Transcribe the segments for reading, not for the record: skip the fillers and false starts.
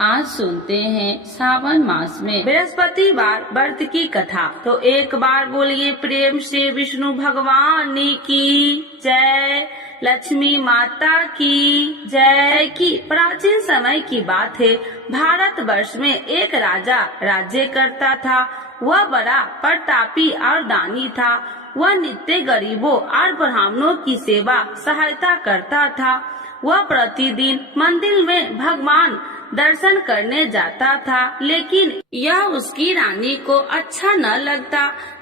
आज सुनते हैं सावन मास में बृहस्पतिवार व्रत की कथा। तो एक बार बोलिए प्रेम से विष्णु भगवान की जय, लक्ष्मी माता की जय। की प्राचीन समय की बात है। भारत वर्ष में एक राजा राज्य करता था। वह बड़ा प्रतापी और दानी था। वह नित्य गरीबों और ब्राह्मणों की सेवा सहायता करता था। वह प्रतिदिन मंदिर में भगवान दर्शन करने जाता था, लेकिन यह उसकी रानी को अच्छा न लगता।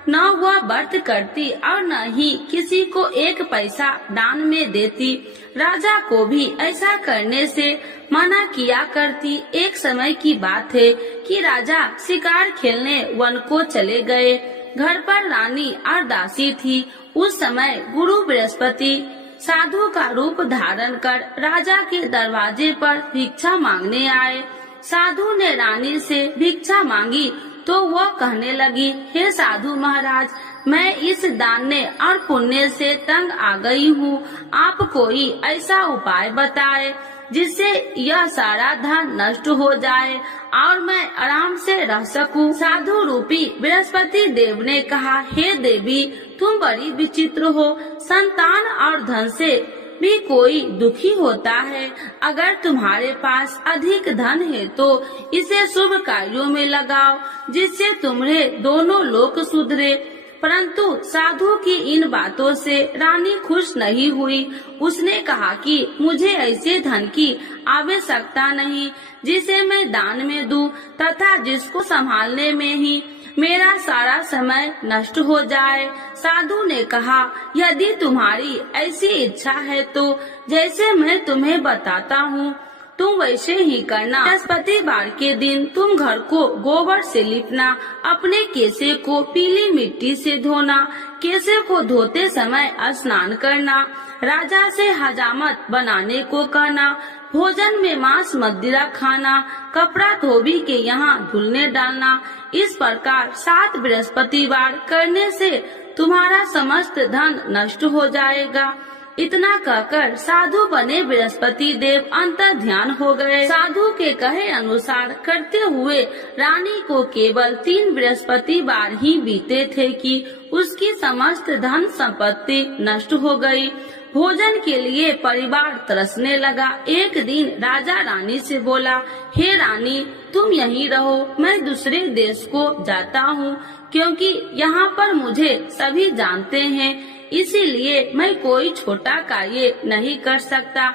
न वह व्रत करती और न ही किसी को एक पैसा दान में देती। राजा को भी ऐसा करने से मना किया करती। एक समय की बात है कि राजा शिकार खेलने वन को चले गए। घर पर रानी और दासी थी। उस समय गुरु बृहस्पति साधु का रूप धारण कर राजा के दरवाजे पर भिक्षा मांगने आए। साधु ने रानी से भिक्षा मांगी तो वह कहने लगी, हे साधु महाराज, मैं इस दान और पुण्य से तंग आ गई हूँ। आप कोई ऐसा उपाय बताए जिससे यह सारा धन नष्ट हो जाए और मैं आराम से रह सकूं। साधु रूपी बृहस्पति देव ने कहा, हे देवी, तुम बड़ी विचित्र हो। संतान और धन से भी कोई दुखी होता है। अगर तुम्हारे पास अधिक धन है तो इसे शुभ कार्यों में लगाओ, जिससे तुम्हारे दोनों लोक सुधरे। परंतु साधु की इन बातों से रानी खुश नहीं हुई। उसने कहा कि मुझे ऐसे धन की आवश्यकता नहीं जिसे मैं दान में दूं तथा जिसको संभालने में ही मेरा सारा समय नष्ट हो जाए। साधु ने कहा, यदि तुम्हारी ऐसी इच्छा है तो जैसे मैं तुम्हें बताता हूँ तुम वैसे ही करना। बृहस्पतिवार के दिन तुम घर को गोबर से लिपना, अपने केसे को पीली मिट्टी से धोना, केसे को धोते समय स्नान करना, राजा से हजामत बनाने को कहना, भोजन में मांस मदिरा खाना, कपड़ा धोबी के यहाँ धुलने डालना। इस प्रकार 7 बृहस्पतिवार करने से तुम्हारा समस्त धन नष्ट हो जाएगा। इतना कहकर साधु बने बृहस्पति देव अंतर ध्यान हो गए। साधु के कहे अनुसार करते हुए रानी को केवल 3 बृहस्पतिवार ही बीते थे कि उसकी समस्त धन संपत्ति नष्ट हो गई। भोजन के लिए परिवार तरसने लगा। एक दिन राजा रानी से बोला, हे रानी, तुम यहीं रहो, मैं दूसरे देश को जाता हूँ, क्योंकि यहाँ पर मुझे सभी जानते हैं, इसीलिए मैं कोई छोटा कार्य नहीं कर सकता।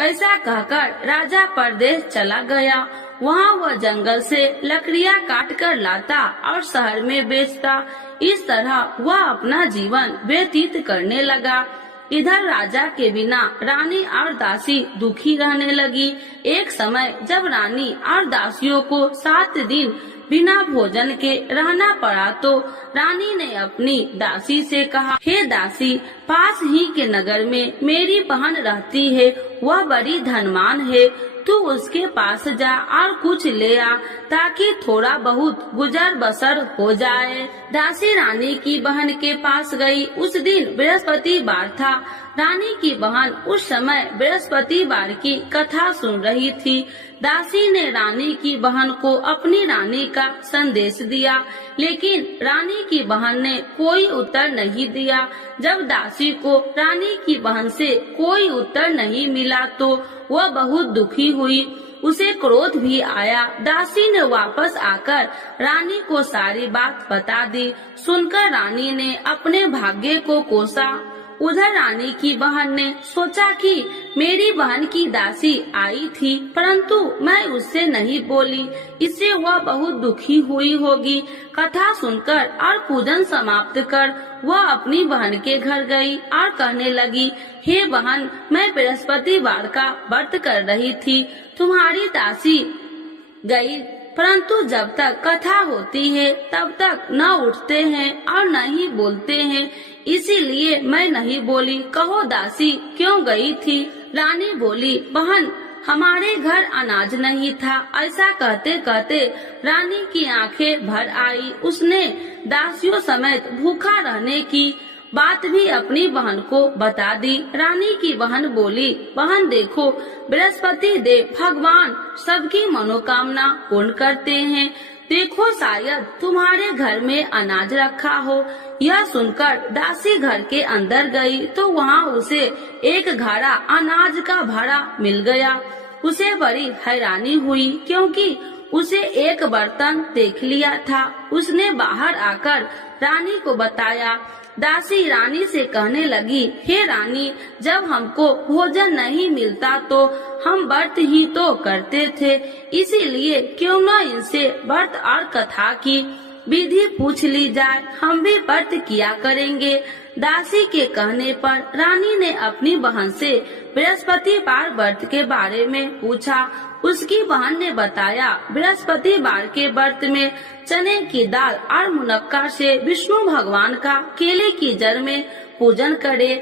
ऐसा कहकर राजा परदेश चला गया। वहाँ वह जंगल से लकड़ियाँ काट कर लाता और शहर में बेचता। इस तरह वह अपना जीवन व्यतीत करने लगा। इधर राजा के बिना रानी और दासी दुखी रहने लगी। एक समय जब रानी और दासियों को 7 दिन बिना भोजन के रहना पड़ा तो रानी ने अपनी दासी से कहा, हे दासी, पास ही के नगर में मेरी बहन रहती है, वह बड़ी धनवान है, तू उसके पास जा और कुछ ले आ ताकि थोड़ा बहुत गुजर बसर हो जाए। दासी रानी की बहन के पास गई। उस दिन बृहस्पतिवार था। रानी की बहन उस समय बृहस्पतिवार की कथा सुन रही थी। दासी ने रानी की बहन को अपनी रानी का संदेश दिया, लेकिन रानी की बहन ने कोई उत्तर नहीं दिया। जब दासी को रानी की बहन से कोई उत्तर नहीं मिला तो वह बहुत दुखी हुई। उसे क्रोध भी आया। दासी ने वापस आकर रानी को सारी बात बता दी। सुनकर रानी ने अपने भाग्य को कोसा। उधर रानी की बहन ने सोचा कि मेरी बहन की दासी आई थी, परंतु मैं उससे नहीं बोली, इससे वह बहुत दुखी हुई होगी। कथा सुनकर और पूजन समाप्त कर वह अपनी बहन के घर गई और कहने लगी, हे बहन, मैं बृहस्पतिवार का व्रत कर रही थी, तुम्हारी दासी गई, परंतु जब तक कथा होती है तब तक न उठते हैं और न ही बोलते हैं, इसीलिए मैं नहीं बोली। कहो दासी क्यों गई थी? रानी बोली, बहन, हमारे घर अनाज नहीं था। ऐसा कहते कहते रानी की आंखें भर आई। उसने दासियों समेत भूखा रहने की बात भी अपनी बहन को बता दी। रानी की बहन बोली, बहन देखो, बृहस्पति देव भगवान सबकी मनोकामना पूर्ण करते हैं। देखो शायद तुम्हारे घर में अनाज रखा हो। यह सुनकर दासी घर के अंदर गई तो वहाँ उसे एक घड़ा अनाज का भरा मिल गया। उसे बड़ी हैरानी हुई क्योंकि उसे एक बर्तन देख लिया था। उसने बाहर आकर रानी को बताया। दासी रानी से कहने लगी, हे रानी, जब हमको भोजन नहीं मिलता तो हम व्रत ही तो करते थे, इसीलिए क्यों न इनसे व्रत और कथा की विधि पूछ ली जाए, हम भी व्रत किया करेंगे। दासी के कहने पर रानी ने अपनी बहन से बृहस्पतिवार व्रत के बारे में पूछा। उसकी बहन ने बताया, बृहस्पतिवार के व्रत में चने की दाल और मुनक्का से विष्णु भगवान का केले की जड़ में पूजन करे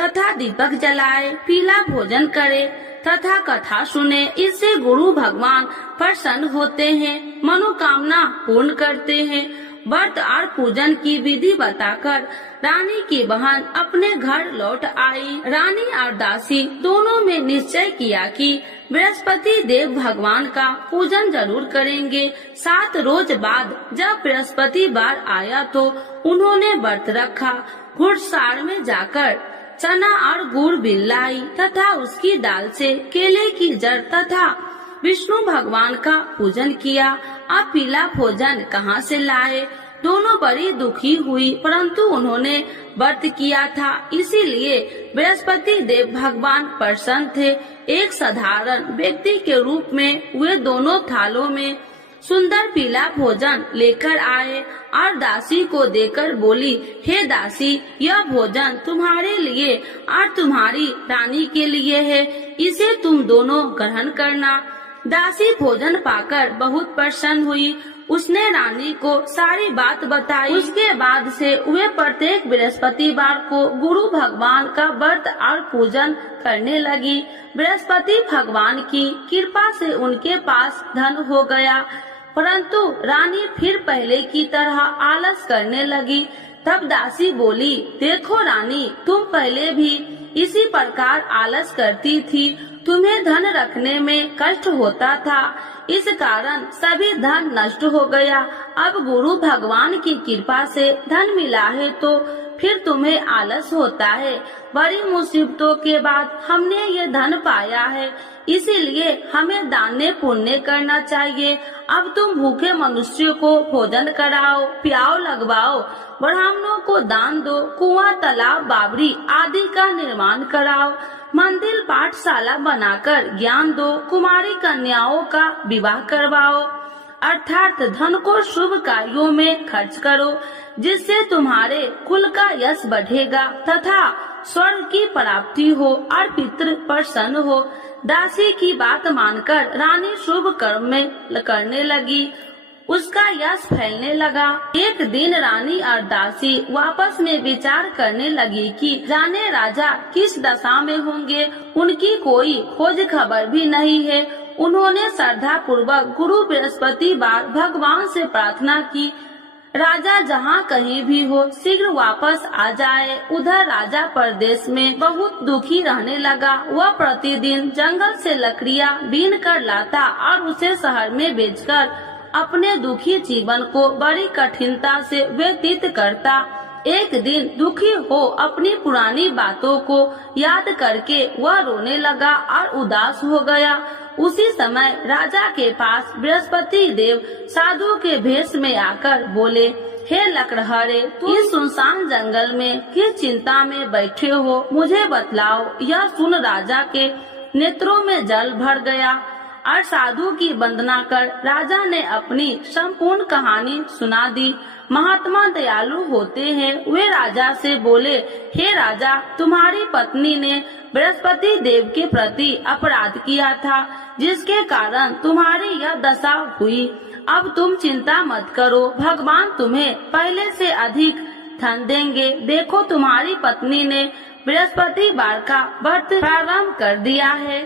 तथा दीपक जलाए, पीला भोजन करे तथा कथा सुने। इससे गुरु भगवान प्रसन्न होते हैं, मनोकामना पूर्ण करते हैं। व्रत और पूजन की विधि बताकर रानी की बहन अपने घर लौट आई। रानी और दासी दोनों में निश्चय किया कि बृहस्पति देव भगवान का पूजन जरूर करेंगे। 7 रोज बाद जब बृहस्पतिवार आया तो उन्होंने व्रत रखा। घुड़सार में जाकर चना और गुड़ बिल लाई तथा उसकी दाल से केले की जड़ तथा विष्णु भगवान का पूजन किया। अब पीला भोजन कहाँ से लाए? दोनों बड़ी दुखी हुई, परंतु उन्होंने व्रत किया था, इसीलिए बृहस्पति देव भगवान प्रसन्न थे। एक साधारण व्यक्ति के रूप में वे दोनों थालों में सुंदर पीला भोजन लेकर आए और दासी को देकर बोली, हे दासी, यह भोजन तुम्हारे लिए और तुम्हारी रानी के लिए है, इसे तुम दोनों ग्रहण करना। दासी भोजन पाकर बहुत प्रसन्न हुई। उसने रानी को सारी बात बताई। उसके बाद से वे प्रत्येक बृहस्पतिवार को गुरु भगवान का व्रत और पूजन करने लगी। बृहस्पति भगवान की कृपा से उनके पास धन हो गया, परंतु रानी फिर पहले की तरह आलस करने लगी। तब दासी बोली, देखो रानी, तुम पहले भी इसी प्रकार आलस करती थी, तुम्हें धन रखने में कष्ट होता था, इस कारण सभी धन नष्ट हो गया। अब गुरु भगवान की कृपा से धन मिला है तो फिर तुम्हें आलस होता है। बड़ी मुसीबतों के बाद हमने ये धन पाया है, इसीलिए हमें दान पुण्य करना चाहिए। अब तुम भूखे मनुष्यों को भोजन कराओ, प्याव लगवाओ, ब्राह्मणों को दान दो, कुआं, तालाब, बावड़ी आदि का निर्माण कराओ, मंदिर, पाठशाला बनाकर ज्ञान दो, कुमारी कन्याओं का विवाह करवाओ, अर्थात धन को शुभ कार्यों में खर्च करो, जिससे तुम्हारे कुल का यश बढ़ेगा तथा स्वर्ग की प्राप्ति हो और पितृ प्रसन्न हो। दासी की बात मानकर रानी शुभ कर्म में करने लगी, उसका यश फैलने लगा। एक दिन रानी और दासी आपस में विचार करने लगी कि जाने राजा किस दशा में होंगे, उनकी कोई खोज खबर भी नहीं है। उन्होंने श्रद्धा पूर्वक गुरु बृहस्पतिवार भगवान से प्रार्थना की, राजा जहाँ कहीं भी हो शीघ्र वापस आ जाए। उधर राजा परदेश में बहुत दुखी रहने लगा। वह प्रतिदिन जंगल से लकड़ियाँ बीन कर लाता और उसे शहर में बेचकर अपने दुखी जीवन को बड़ी कठिनता से व्यतीत करता। एक दिन दुखी हो अपनी पुरानी बातों को याद करके वह रोने लगा और उदास हो गया। उसी समय राजा के पास बृहस्पति देव साधु के भेष में आकर बोले, हे लकड़हारे, तुम इस सुनसान जंगल में किस चिंता में बैठे हो, मुझे बतलाओ। यह सुन राजा के नेत्रों में जल भर गया और साधु की वंदना कर राजा ने अपनी संपूर्ण कहानी सुना दी। महात्मा दयालु होते हैं। वे राजा से बोले, हे राजा, तुम्हारी पत्नी ने बृहस्पति देव के प्रति अपराध किया था, जिसके कारण तुम्हारी यह दशा हुई। अब तुम चिंता मत करो, भगवान तुम्हें पहले से अधिक धन देंगे। देखो, तुम्हारी पत्नी ने बृहस्पतिवार का व्रत प्रारंभ कर दिया है।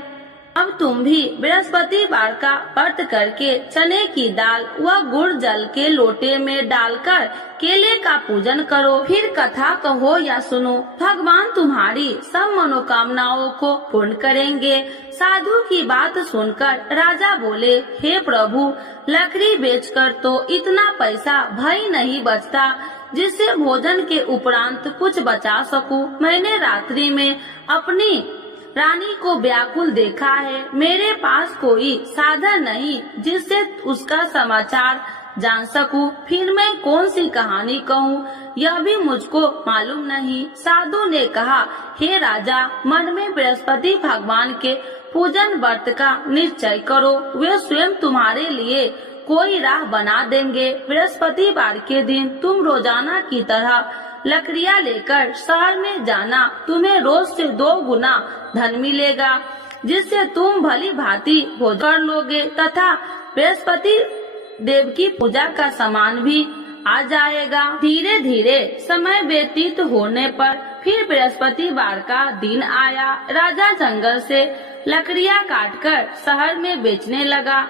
अब तुम भी बृहस्पतिवार का व्रत करके चने की दाल व गुड़ जल के लोटे में डालकर केले का पूजन करो। फिर कथा कहो या सुनो, भगवान तुम्हारी सब मनोकामनाओं को पूर्ण करेंगे। साधु की बात सुनकर राजा बोले, हे प्रभु, लकड़ी बेचकर तो इतना पैसा भई नहीं बचता जिससे भोजन के उपरांत कुछ बचा सकूं। मैंने रात्रि में अपनी रानी को व्याकुल देखा है। मेरे पास कोई साधन नहीं जिससे उसका समाचार जान सकूं। फिर मैं कौन सी कहानी कहूँ, यह भी मुझको मालूम नहीं। साधु ने कहा, हे राजा, मन में बृहस्पति भगवान के पूजन व्रत का निश्चय करो, वे स्वयं तुम्हारे लिए कोई राह बना देंगे। बृहस्पतिवार के दिन तुम रोजाना की तरह लकड़ियाँ लेकर शहर में जाना। तुम्हें रोज से 2 गुना धन मिलेगा, जिससे तुम भली भांति भोजन कर लोगे तथा बृहस्पति देव की पूजा का सामान भी आ जाएगा। धीरे धीरे समय व्यतीत होने पर फिर बृहस्पतिवार का दिन आया। राजा जंगल से लकड़ियाँ काटकर शहर में बेचने लगा।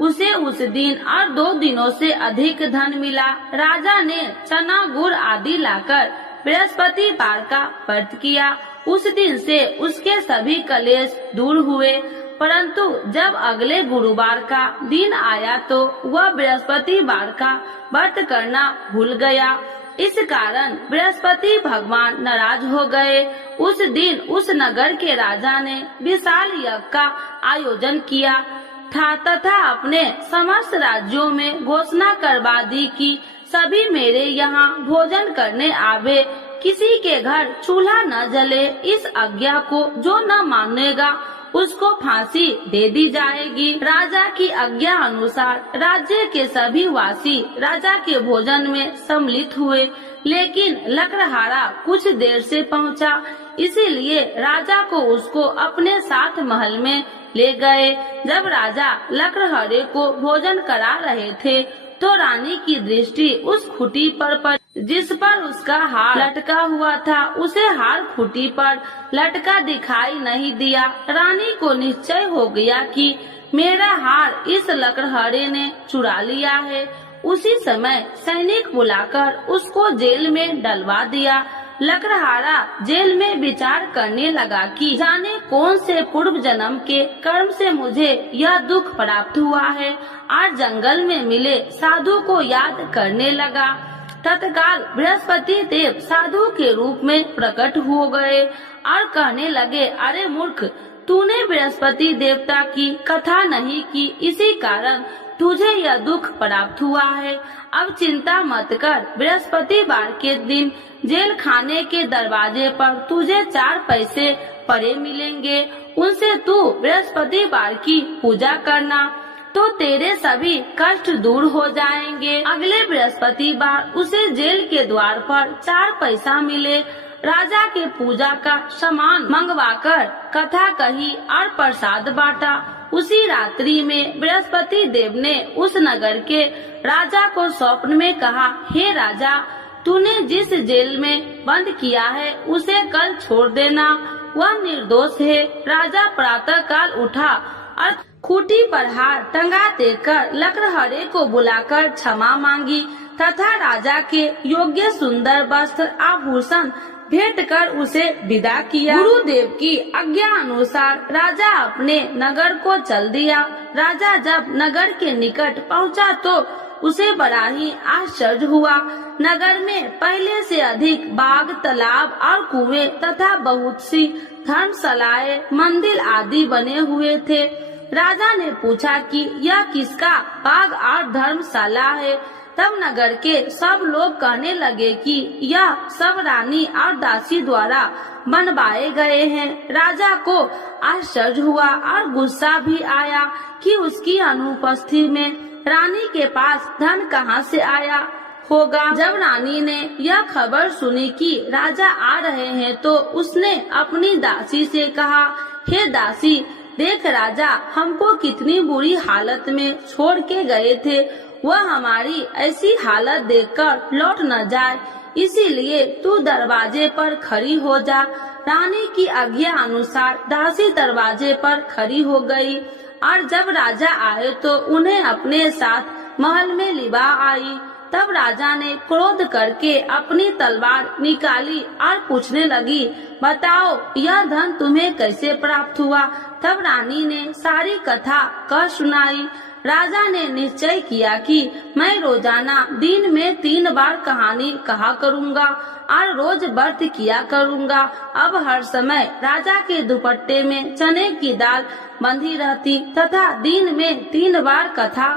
उसे उस दिन और 2 दिनों से अधिक धन मिला। राजा ने चना गुड़ आदि लाकर बृहस्पतिवार का व्रत किया। उस दिन से उसके सभी कलेश दूर हुए। परंतु जब अगले गुरुवार का दिन आया तो वह बृहस्पतिवार का व्रत करना भूल गया। इस कारण बृहस्पति भगवान नाराज हो गए। उस दिन उस नगर के राजा ने विशाल यज्ञ का आयोजन किया था तथा अपने समस्त राज्यों में घोषणा करवा दी कि सभी मेरे यहाँ भोजन करने आवे, किसी के घर चूल्हा न जले। इस आज्ञा को जो न मानेगा उसको फांसी दे दी जाएगी। राजा की आज्ञा अनुसार राज्य के सभी वासी राजा के भोजन में सम्मिलित हुए, लेकिन लकड़हारा कुछ देर से पहुंचा, इसीलिए राजा को उसको अपने साथ महल में ले गए। जब राजा लकड़हारे को भोजन करा रहे थे तो रानी की दृष्टि उस खूंटी पर पड़ी जिस पर उसका हार लटका हुआ था। उसे हार खूंटी पर लटका दिखाई नहीं दिया। रानी को निश्चय हो गया कि मेरा हार इस लकड़हारे ने चुरा लिया है। उसी समय सैनिक बुलाकर उसको जेल में डलवा दिया। लकड़हारा जेल में विचार करने लगा कि जाने कौन से पूर्व जन्म के कर्म से मुझे यह दुख प्राप्त हुआ है, और जंगल में मिले साधु को याद करने लगा। तत्काल बृहस्पति देव साधु के रूप में प्रकट हो गए और कहने लगे, अरे मूर्ख, तूने बृहस्पति देवता की कथा नहीं की, इसी कारण तुझे यह दुख प्राप्त हुआ है। अब चिंता मत कर, बृहस्पतिवार के दिन जेल खाने के दरवाजे पर तुझे 4 पैसे पड़े मिलेंगे। उनसे तू बृहस्पतिवार की पूजा करना तो तेरे सभी कष्ट दूर हो जाएंगे। अगले बृहस्पतिवार उसे जेल के द्वार पर 4 पैसा मिले। राजा के पूजा का सामान मंगवाकर कथा कही और प्रसाद बांटा। उसी रात्रि में बृहस्पति देव ने उस नगर के राजा को स्वप्न में कहा, हे राजा, तूने जिस जेल में बंद किया है उसे कल छोड़ देना, वह निर्दोष है। राजा प्रातः काल उठा और खूंटी पर हार टंगा देकर लकड़हारे को बुलाकर क्षमा मांगी तथा राजा के योग्य सुंदर वस्त्र आभूषण भेंट कर उसे विदा किया। गुरुदेव की आज्ञा अनुसार राजा अपने नगर को चल दिया। राजा जब नगर के निकट पहुंचा तो उसे बड़ा ही आश्चर्य हुआ। नगर में पहले से अधिक बाग, तालाब और कुएं तथा बहुत सी धर्मशालाएं, मंदिर आदि बने हुए थे। राजा ने पूछा कि यह किसका बाग और धर्मशाला है। तब नगर के सब लोग कहने लगे कि यह सब रानी और दासी द्वारा बनवाए गए हैं। राजा को आश्चर्य हुआ और गुस्सा भी आया कि उसकी अनुपस्थिति में रानी के पास धन कहां से आया होगा। जब रानी ने यह खबर सुनी कि राजा आ रहे हैं तो उसने अपनी दासी से कहा, हे दासी, देख राजा हमको कितनी बुरी हालत में छोड़ के गए थे, वह हमारी ऐसी हालत देखकर लौट न जाए, इसीलिए तू दरवाजे पर खड़ी हो जा। रानी की आज्ञा अनुसार दासी दरवाजे पर खड़ी हो गई और जब राजा आए तो उन्हें अपने साथ महल में लिवा आई। तब राजा ने क्रोध करके अपनी तलवार निकाली और पूछने लगी, बताओ यह धन तुम्हें कैसे प्राप्त हुआ। तब रानी ने सारी कथा कह सुनाई। राजा ने निश्चय किया कि मैं रोजाना दिन में 3 बार कहानी कहा करूँगा और रोज व्रत किया करूँगा। अब हर समय राजा के दुपट्टे में चने की दाल बंधी रहती तथा दिन में 3 बार कथा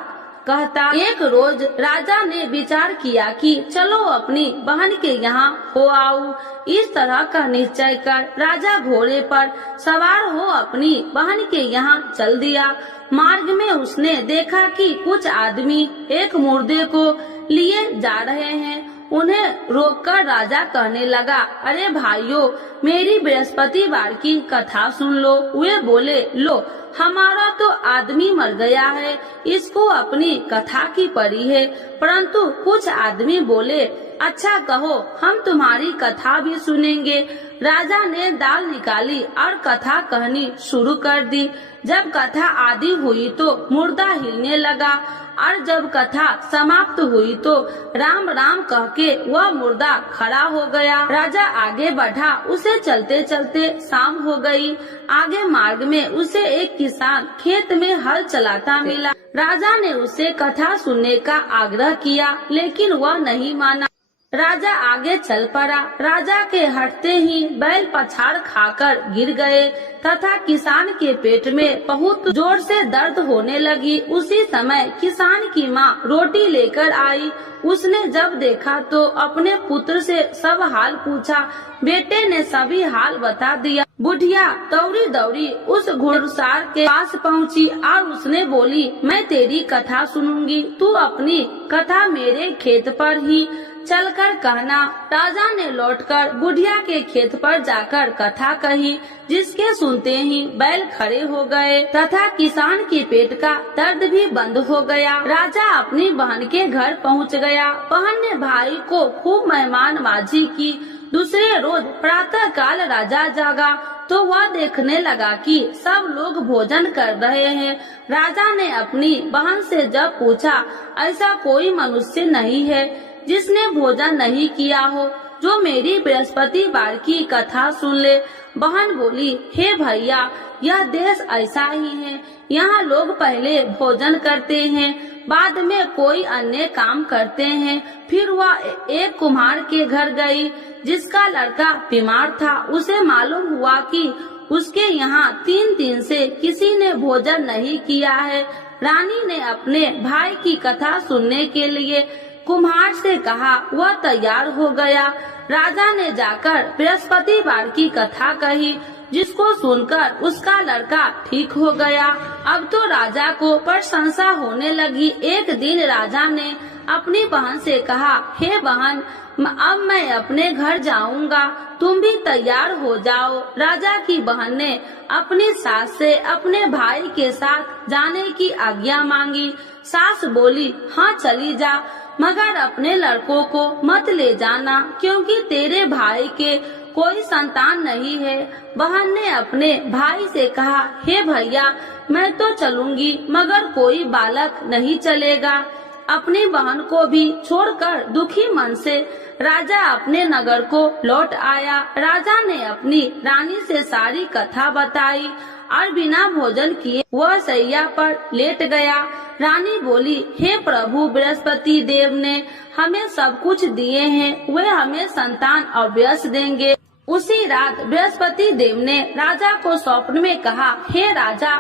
कहता। एक रोज राजा ने विचार किया कि चलो अपनी बहन के यहाँ हो आऊं। इस तरह का निश्चय कर राजा घोड़े पर सवार हो अपनी बहन के यहाँ चल दिया। मार्ग में उसने देखा कि कुछ आदमी एक मुर्दे को लिए जा रहे हैं। उन्हें रोककर राजा कहने लगा, अरे भाइयों, मेरी बृहस्पतिवार की कथा सुन लो। वे बोले, लो हमारा तो आदमी मर गया है, इसको अपनी कथा की पड़ी है। परंतु कुछ आदमी बोले, अच्छा कहो, हम तुम्हारी कथा भी सुनेंगे। राजा ने दाल निकाली और कथा कहनी शुरू कर दी। जब कथा आदि हुई तो मुर्दा हिलने लगा और जब कथा समाप्त हुई तो राम राम कह के वह मुर्दा खड़ा हो गया। राजा आगे बढ़ा, उसे चलते चलते शाम हो गई। आगे मार्ग में उसे एक किसान खेत में हल चलाता मिला। राजा ने उसे कथा सुनने का आग्रह किया, लेकिन वह नहीं माना। राजा आगे चल पड़ा। राजा के हटते ही बैल पछाड़ खाकर गिर गए तथा किसान के पेट में बहुत जोर से दर्द होने लगी। उसी समय किसान की माँ रोटी लेकर आई। उसने जब देखा तो अपने पुत्र से सब हाल पूछा। बेटे ने सभी हाल बता दिया। बुढ़िया दौड़ी दौड़ी उस घुड़सार के पास पहुँची और उसने बोली, मैं तेरी कथा सुनूंगी, तू अपनी कथा मेरे खेत पर ही चलकर कहना। राजा ने लौटकर बुढ़िया के खेत पर जाकर कथा कही, जिसके सुनते ही बैल खड़े हो गए तथा किसान के पेट का दर्द भी बंद हो गया। राजा अपनी बहन के घर पहुंच गया। बहन ने भाई को खूब मेहमानबाजी की। दूसरे रोज प्रातः काल राजा जागा तो वह देखने लगा कि सब लोग भोजन कर रहे हैं। राजा ने अपनी बहन से जब पूछा, ऐसा कोई मनुष्य नहीं है जिसने भोजन नहीं किया हो, जो मेरी बृहस्पतिवार की कथा सुन ले। बहन बोली, हे भैया, यह देश ऐसा ही है। यहाँ लोग पहले भोजन करते हैं, बाद में कोई अन्य काम करते हैं। फिर वह एक कुम्हार के घर गई, जिसका लड़का बीमार था। उसे मालूम हुआ कि उसके यहाँ 3 दिन से किसी ने भोजन नहीं किया है। रानी ने अपने भाई की कथा सुनने के लिए कुम्हार से कहा। वह तैयार हो गया। राजा ने जाकर बृहस्पतिवार की कथा कही, जिसको सुनकर उसका लड़का ठीक हो गया। अब तो राजा को प्रशंसा होने लगी। एक दिन राजा ने अपनी बहन से कहा, हे बहन, अब मैं अपने घर जाऊंगा, तुम भी तैयार हो जाओ। राजा की बहन ने अपनी सास से अपने भाई के साथ जाने की आज्ञा मांगी। सास बोली, हाँ चली जा, मगर अपने लड़कों को मत ले जाना, क्योंकि तेरे भाई के कोई संतान नहीं है। बहन ने अपने भाई से कहा, हे भैया, मैं तो चलूंगी, मगर कोई बालक नहीं चलेगा। अपनी बहन को भी छोड़कर दुखी मन से राजा अपने नगर को लौट आया। राजा ने अपनी रानी से सारी कथा बताई और बिना भोजन किए वह सैया पर लेट गया। रानी बोली, हे प्रभु, बृहस्पति देव ने हमें सब कुछ दिए हैं, वे हमें संतान अवश्य देंगे। उसी रात बृहस्पति देव ने राजा को स्वप्न में कहा, हे राजा,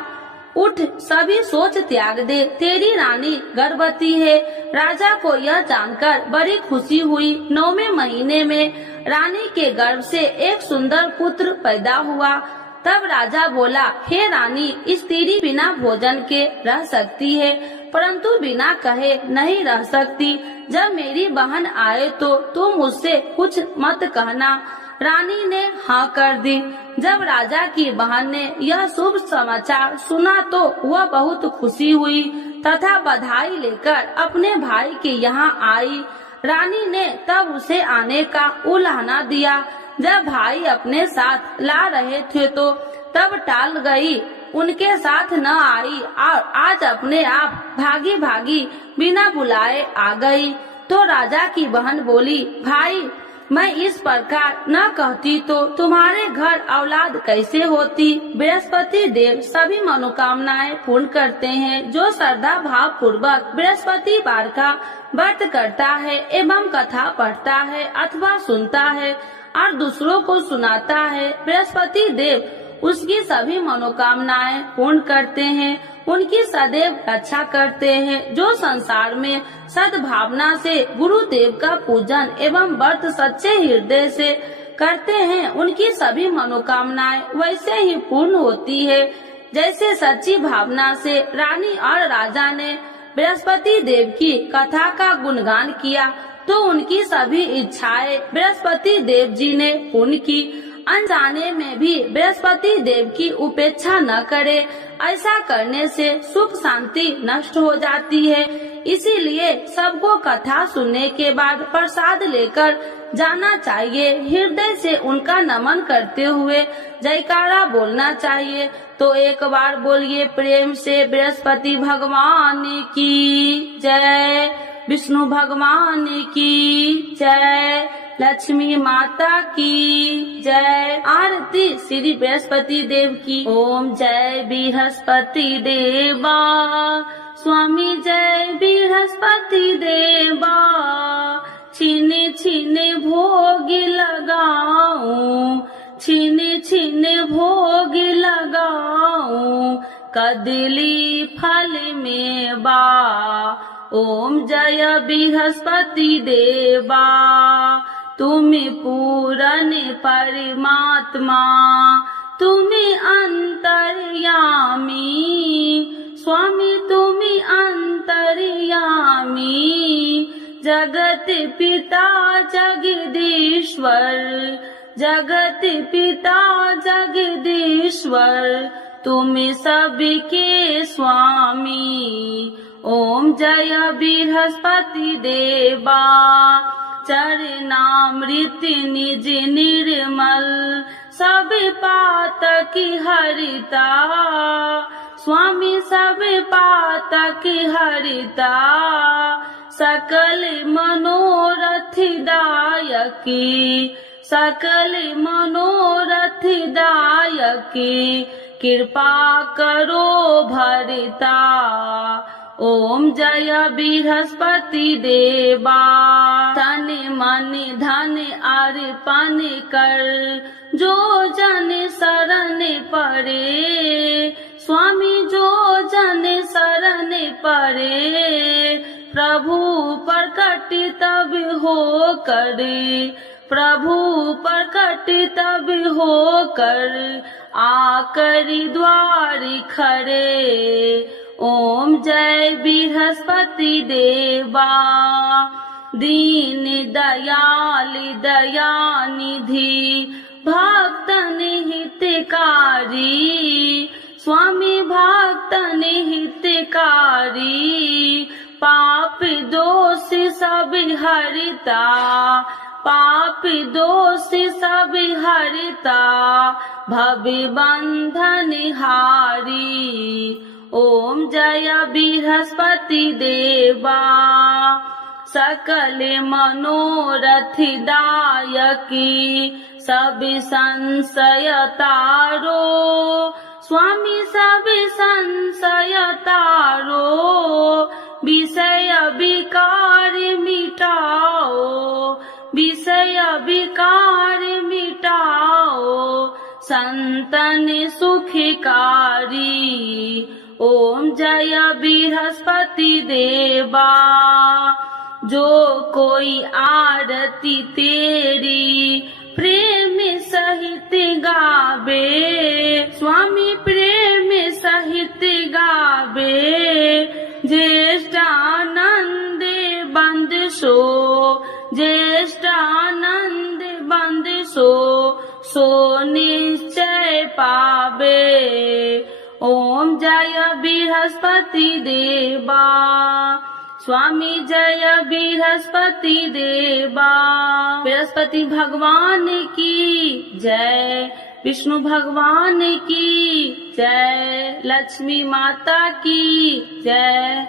उठ, सभी सोच त्याग दे, तेरी रानी गर्भवती है। राजा को यह जानकर बड़ी खुशी हुई। 9वें महीने में रानी के गर्भ से एक सुंदर पुत्र पैदा हुआ। तब राजा बोला, हे रानी, स्त्री बिना भोजन के रह सकती है, परंतु बिना कहे नहीं रह सकती। जब मेरी बहन आए तो तुम उससे कुछ मत कहना। रानी ने हाँ कर दी। जब राजा की बहन ने यह शुभ समाचार सुना तो वह बहुत खुशी हुई तथा बधाई लेकर अपने भाई के यहाँ आई। रानी ने तब उसे आने का उलाहना दिया। जब भाई अपने साथ ला रहे थे तो तब टाल गई, उनके साथ न आई और आज अपने आप भागी भागी बिना बुलाए आ गई। तो राजा की बहन बोली, भाई मैं इस प्रकार न कहती तो तुम्हारे घर औलाद कैसे होती। बृहस्पति देव सभी मनोकामनाएं पूर्ण करते हैं। जो श्रद्धा भाव पूर्वक बृहस्पति वार का व्रत करता है एवं कथा पढ़ता है अथवा सुनता है और दूसरों को सुनाता है, बृहस्पति देव उसकी सभी मनोकामनाएं पूर्ण करते हैं, उनकी सदैव रक्षा करते हैं। जो संसार में सद्भावना से गुरुदेव का पूजन एवं व्रत सच्चे हृदय से करते हैं, उनकी सभी मनोकामनाएं वैसे ही पूर्ण होती है जैसे सच्ची भावना से रानी और राजा ने बृहस्पति देव की कथा का गुणगान किया तो उनकी सभी इच्छाएं बृहस्पति देव जी ने पूर्ण की। अनजाने में भी बृहस्पति देव की उपेक्षा न करे, ऐसा करने से सुख शांति नष्ट हो जाती है। इसीलिए सबको कथा सुनने के बाद प्रसाद लेकर जाना चाहिए। हृदय से उनका नमन करते हुए जयकारा बोलना चाहिए। तो एक बार बोलिए प्रेम से बृहस्पति भगवान की जय, विष्णु भगवान की जय, लक्ष्मी माता की जय। आरती श्री बृहस्पति देव की। ओम जय बृहस्पति देवा, स्वामी जय बृहस्पति देवा, छीने छीने भोग लगाऊं, छीने छीने भोग लगाऊं, कदली फल में बा। ओम जय बृहस्पति देवा, तुम्हें पूरन परमात्मा, तुम्हें अंतर्यामी, स्वामी तुम्हें अंतर्यामी, जगत पिता जगदीश्वर, जगत पिता जगदीश्वर, तुम सबके स्वामी। ओम जय बृहस्पति देवा, चरणामृत निज निर्मल, सब पातक हरिता, स्वामी सब पातक हरिता, सकल मनोरथ दायकी, सकल मनोरथ दायकी, कृपा करो भरता। ओम जय बृहस्पति देवा, तन मन धन अर्पण कर, जो जन शरण पड़े, स्वामी जो जन शरण पड़े, प्रभु प्रकट तब हो करे, प्रभु प्रकट तब हो कर, आकर द्वार खड़े। ओम जय बृहस्पति देवा, दीन दयाल दयानिधि, भक्तन हितकारी, स्वामी भक्तन हितकारी, पाप दोष सब हरता, पाप दोष सब हरता, भव बंधन हारी। ओम जय बृहस्पति देवा, सकल मनोरथ दायकी, सब संशय तारो, स्वामी सब संशय तारो, विषय विकार मिटाओ, विषय विकार मिटाओ, संतन सुखकारी। ओम जय बृहस्पति देवा, जो कोई आरती तेरी प्रेम सहित गावे, स्वामी प्रेम सहित गावे, ज्येष्ठानंद बंद सो, ज्येष्ठानंद बंद सो, सो निश्चय पावे। ओम जय बृहस्पति देवा, स्वामी जय बृहस्पति देवा। बृहस्पति भगवान की जय, विष्णु भगवान की जय, लक्ष्मी माता की जय।